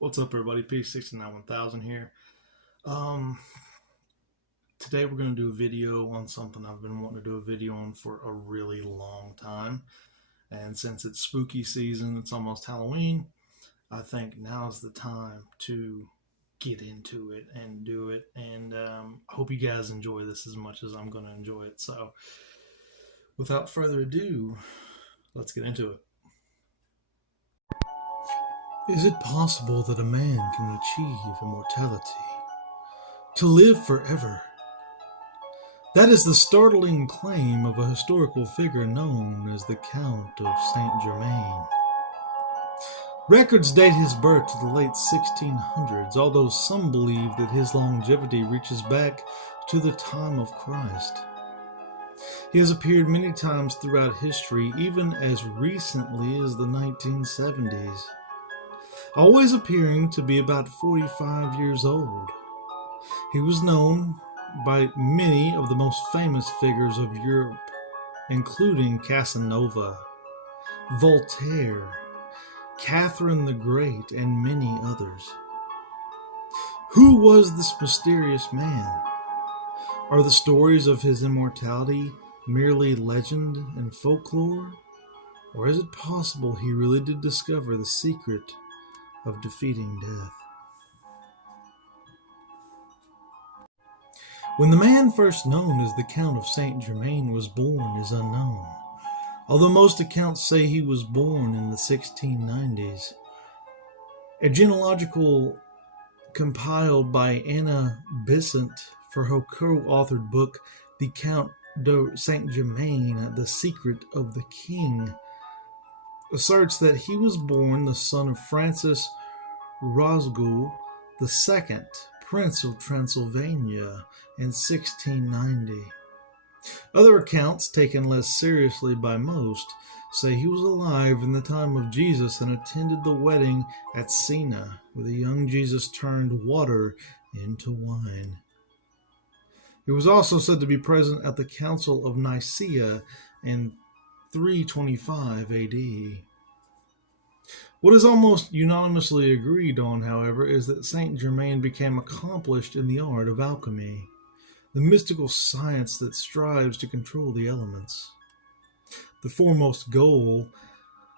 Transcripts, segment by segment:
What's up, everybody? P691000 here. Um, Today we're going to do a video on something I've been wanting to do a video on for a really long time. And since it's spooky season, it's almost Halloween, I think now's the time to get into it and do it. And I hope you guys enjoy this as much as I'm going to enjoy it. So, without further ado, let's get into it. Is it possible that a man can achieve immortality? To live forever? That is the startling claim of a historical figure known as the Count of St.Germain. Records date his birth to the late 1600s, although some believe that his longevity reaches back to the time of Christ. He has appeared many times throughout history, even as recently as the 1970s, always appearing to be about 45 years old. He was known by many of the most famous figures of Europe, including Casanova, Voltaire, Catherine the Great, and many others. Who was this mysterious man? Are the stories of his immortality merely legend and folklore? Or is it possible he really did discover the secret of defeating death? When the man first known as the Count of St.Germain was born is unknown, although most accounts say he was born in the 1690s. A genealogical compiled by Anna Besant for her co-authored book, The Count de St.Germain, The Secret of the King, asserts that he was born the son of Francis Rosgul II, Prince of Transylvania, in 1690. Other accounts, taken less seriously by most, say he was alive in the time of Jesus and attended the wedding at Cana, where the young Jesus turned water into wine. He was also said to be present at the Council of Nicaea in 325 AD. What is almost unanimously agreed on, however, is that Saint Germain became accomplished in the art of alchemy, the mystical science that strives to control the elements. The foremost goal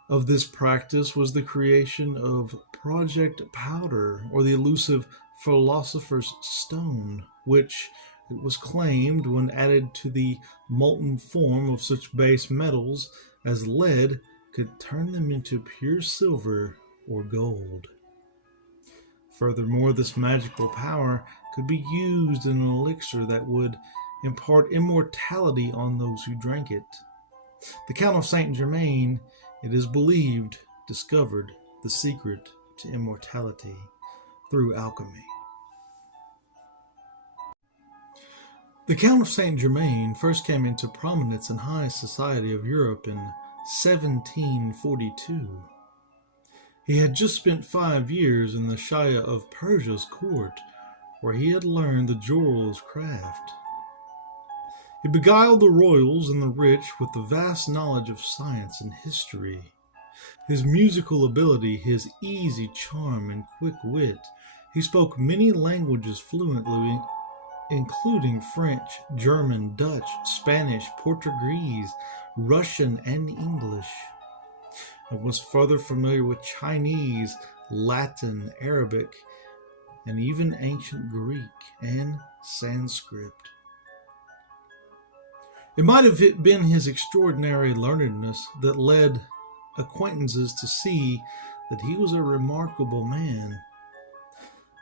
of this practice was the creation of Project Powder, or the elusive Philosopher's Stone, which, it was claimed, when added to the molten form of such base metals as lead, could turn them into pure silver or gold. Furthermore, this magical power could be used in an elixir that would impart immortality on those who drank it. The Count of St.Germain, it is believed, discovered the secret to immortality through alchemy. The Count of St.Germain first came into prominence in high society of Europe in 1742. He had just spent 5 years in the Shah of Persia's court, where he had learned the jeweler's craft. He beguiled the royals and the rich with the vast knowledge of science and history. His musical ability, his easy charm, and quick wit. He spoke many languages fluently, including French, German, Dutch, Spanish, Portuguese, Russian, and English, and was further familiar with Chinese, Latin, Arabic, and even ancient Greek and Sanskrit. It might have been his extraordinary learnedness that led acquaintances to see that he was a remarkable man.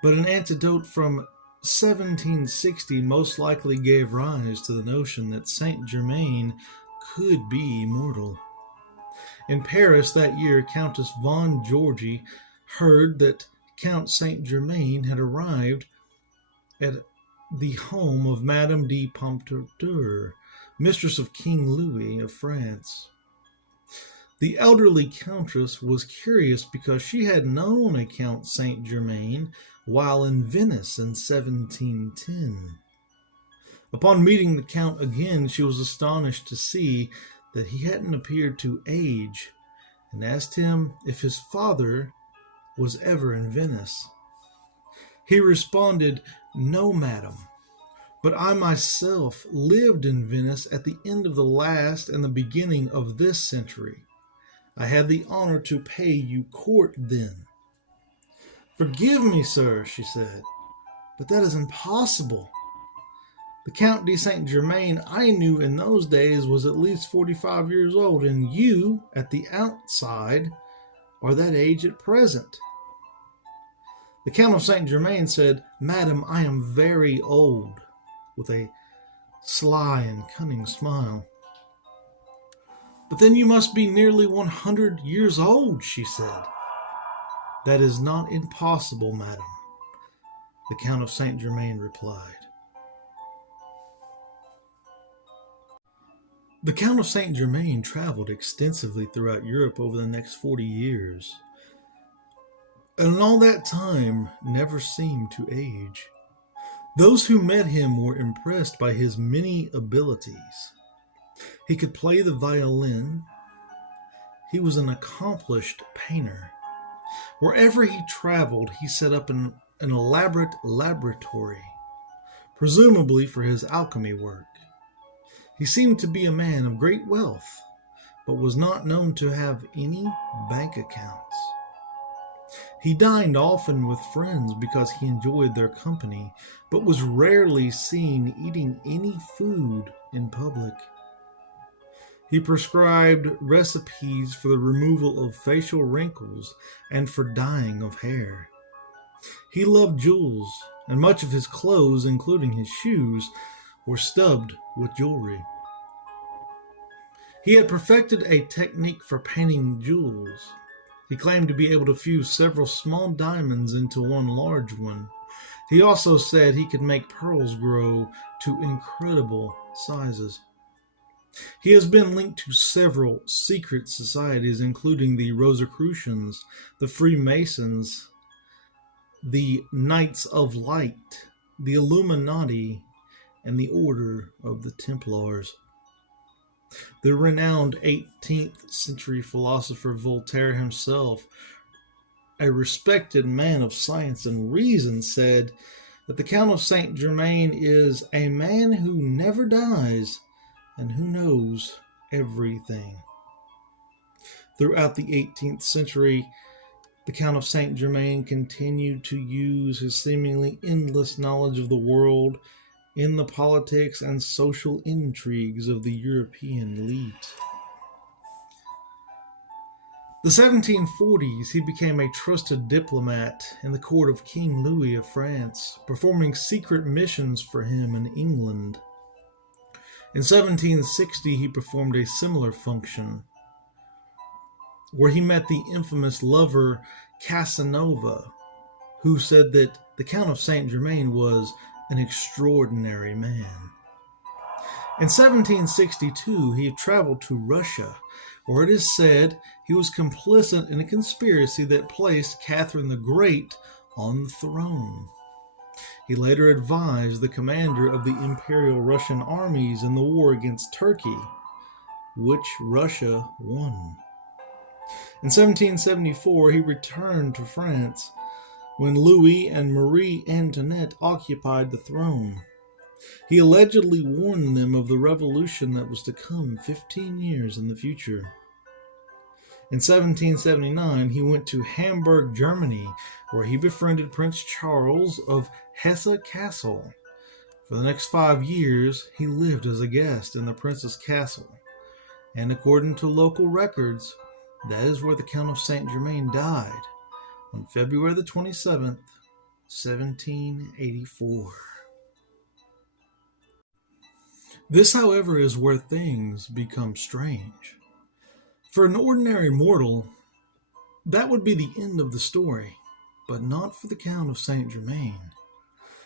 But an anecdote from 1760 most likely gave rise to the notion that Saint Germain could be immortal. In Paris that year, Countess von Georgi heard that Count Saint Germain had arrived at the home of Madame de Pompadour, mistress of King Louis of France. The elderly countess was curious because she had known a Count Saint Germain while in Venice in 1710. Upon meeting the Count again, she was astonished to see that he hadn't appeared to age, and asked him if his father was ever in Venice. He responded, "No, madam, but I myself lived in Venice at the end of the last and the beginning of this century. I had the honor to pay you court then." "Forgive me, sir," she said, "but that is impossible. The Count de St. Germain I knew in those days was at least 45 years old, and you, at the outside, are that age at present." The Count of St. Germain said, "Madam, I am very old," with a sly and cunning smile. "But then you must be nearly 100 years old," she said. "That is not impossible, madam," the Count of St. Germain replied. The Count of St. Germain traveled extensively throughout Europe over the next 40 years, and in all that time never seemed to age. Those who met him were impressed by his many abilities. He could play the violin. He was an accomplished painter. Wherever he traveled, he set up an elaborate laboratory, presumably for his alchemy work. He seemed to be a man of great wealth, but was not known to have any bank accounts. He dined often with friends because he enjoyed their company, but was rarely seen eating any food in public. He prescribed recipes for the removal of facial wrinkles and for dyeing of hair. He loved jewels, and much of his clothes, including his shoes, were studded with jewelry. He had perfected a technique for painting jewels. He claimed to be able to fuse several small diamonds into one large one. He also said he could make pearls grow to incredible sizes. He has been linked to several secret societies, including the Rosicrucians, the Freemasons, the Knights of Light, the Illuminati, and the Order of the Templars. The renowned 18th century philosopher Voltaire himself, a respected man of science and reason, said that the Count of St. Germain is a man who never dies and who knows everything. Throughout the 18th century, the Count of St. Germain continued to use his seemingly endless knowledge of the world in the politics and social intrigues of the European elite. The 1740s, he became a trusted diplomat in the court of King Louis of France, performing secret missions for him in England. In 1760, he performed a similar function, where he met the infamous lover Casanova, who said that the Count of St. Germain was an extraordinary man. In 1762, he traveled to Russia, where it is said he was complicit in a conspiracy that placed Catherine the Great on the throne. He later advised the commander of the Imperial Russian armies in the war against Turkey, which Russia won. In 1774, he returned to France when Louis and Marie Antoinette occupied the throne. He allegedly warned them of the revolution that was to come 15 years in the future. In 1779, he went to Hamburg, Germany, where he befriended Prince Charles of Hesse-Kassel. For the next 5 years, he lived as a guest in the prince's castle, and according to local records, that is where the Count of St. Germain died on February the 27th, 1784. This, however, is where things become strange. For an ordinary mortal, that would be the end of the story, but not for the Count of St. Germain.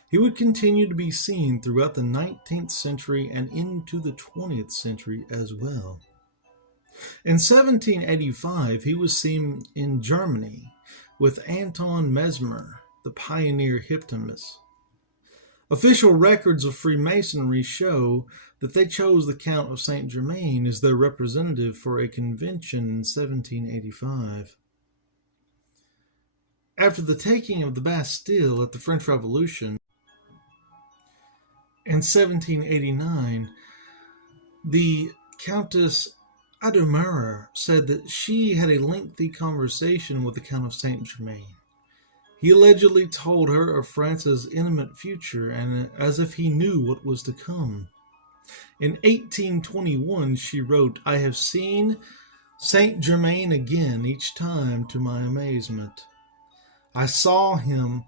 He would continue to be seen throughout the 19th century and into the 20th century as well. In 1785, he was seen in Germany with Anton Mesmer, the pioneer hypnotist. Official records of Freemasonry show that they chose the Count of St. Germain as their representative for a convention in 1785. After the taking of the Bastille at the French Revolution in 1789, the Countess Ademar said that she had a lengthy conversation with the Count of St. Germain. He allegedly told her of France's intimate future, and as if he knew what was to come. In 1821, she wrote, "I have seen St. Germain again, each time to my amazement. I saw him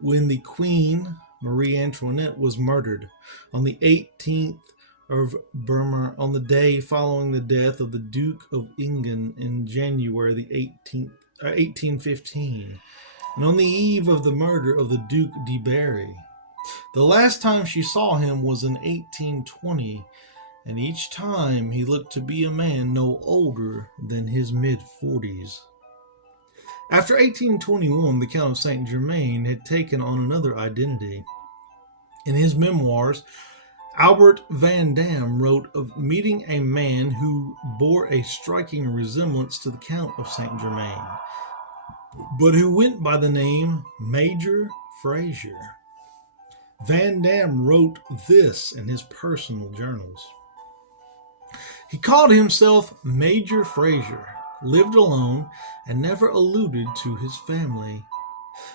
when the Queen, Marie Antoinette, was murdered on the 18th of Burma, on the day following the death of the Duke of Enghien in January the 1815, and on the eve of the murder of the Duke de Berry. The last time she saw him was in 1820, and each time he looked to be a man no older than his mid-40s. After 1821, the Count of St. Germain had taken on another identity. In his memoirs, Albert Van Dam wrote of meeting a man who bore a striking resemblance to the Count of St. Germain, but who went by the name Major Fraser. Van Dam wrote this in his personal journals. He called himself Major Fraser, lived alone, and never alluded to his family.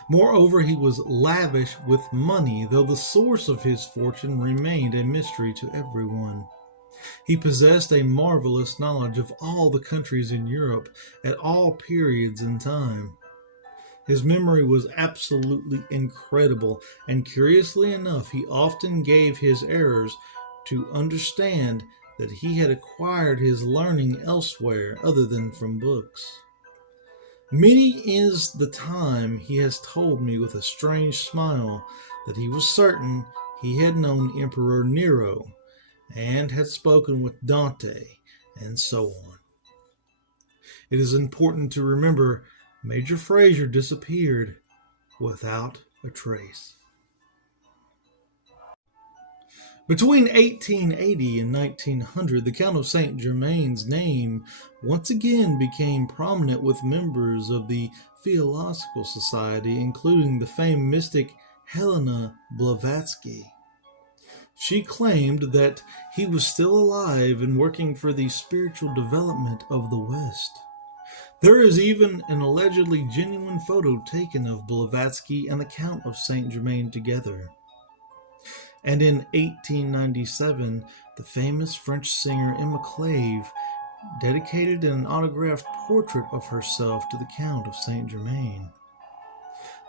Moreover, he was lavish with money, though the source of his fortune remained a mystery to everyone. He possessed a marvelous knowledge of all the countries in Europe at all periods in time. His memory was absolutely incredible, and curiously enough, he often gave his heirs to understand that he had acquired his learning elsewhere other than from books. Many is the time he has told me with a strange smile that he was certain he had known Emperor Nero, and had spoken with Dante, and so on. It is important to remember Major Fraser disappeared without a trace. Between 1880 and 1900, the Count of St. Germain's name once again became prominent with members of the Theosophical Society, including the famed mystic Helena Blavatsky. She claimed that he was still alive and working for the spiritual development of the West. There is even an allegedly genuine photo taken of Blavatsky and the Count of St. Germain together. And in 1897, the famous French singer Emma Clave dedicated an autographed portrait of herself to the Count of St. Germain.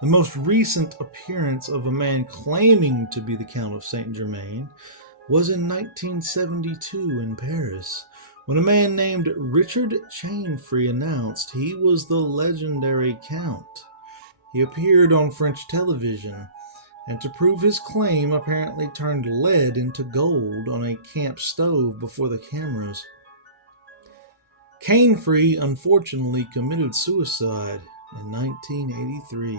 The most recent appearance of a man claiming to be the Count of St. Germain was in 1972 in Paris, when a man named Richard Chainfree announced he was the legendary Count. He appeared on French television, and to prove his claim apparently turned lead into gold on a camp stove before the cameras. Chainfree unfortunately committed suicide in 1983.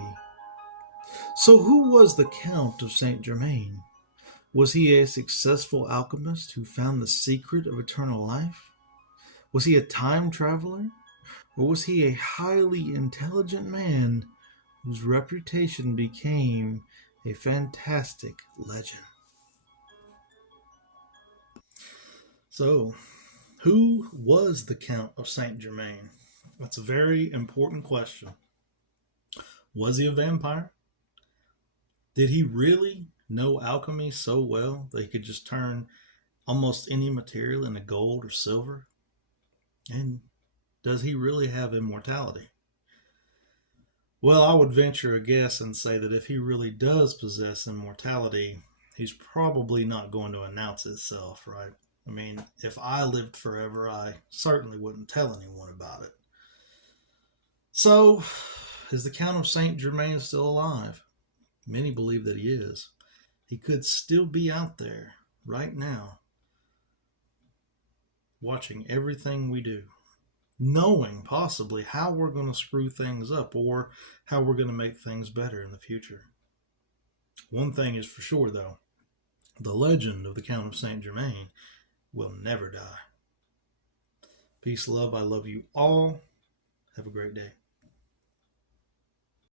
So who was the Count of St. Germain? Was he a successful alchemist who found the secret of eternal life? Was he a time traveler? Or was he a highly intelligent man whose reputation became a fantastic legend? So, who was the Count of St. Germain? That's a very important question. Was he a vampire? Did he really know alchemy so well that he could just turn almost any material into gold or silver? And does he really have immortality? Well, I would venture a guess and say that if he really does possess immortality, he's probably not going to announce himself, right? I mean, if I lived forever, I certainly wouldn't tell anyone about it. So, is the Count of St. Germain still alive? Many believe that he is. He could still be out there right now, watching everything we do, knowing possibly how we're going to screw things up or how we're going to make things better in the future. One thing is for sure, though, the legend of the Count of St. Germain will never die. Peace, love. I love you all. Have a great day.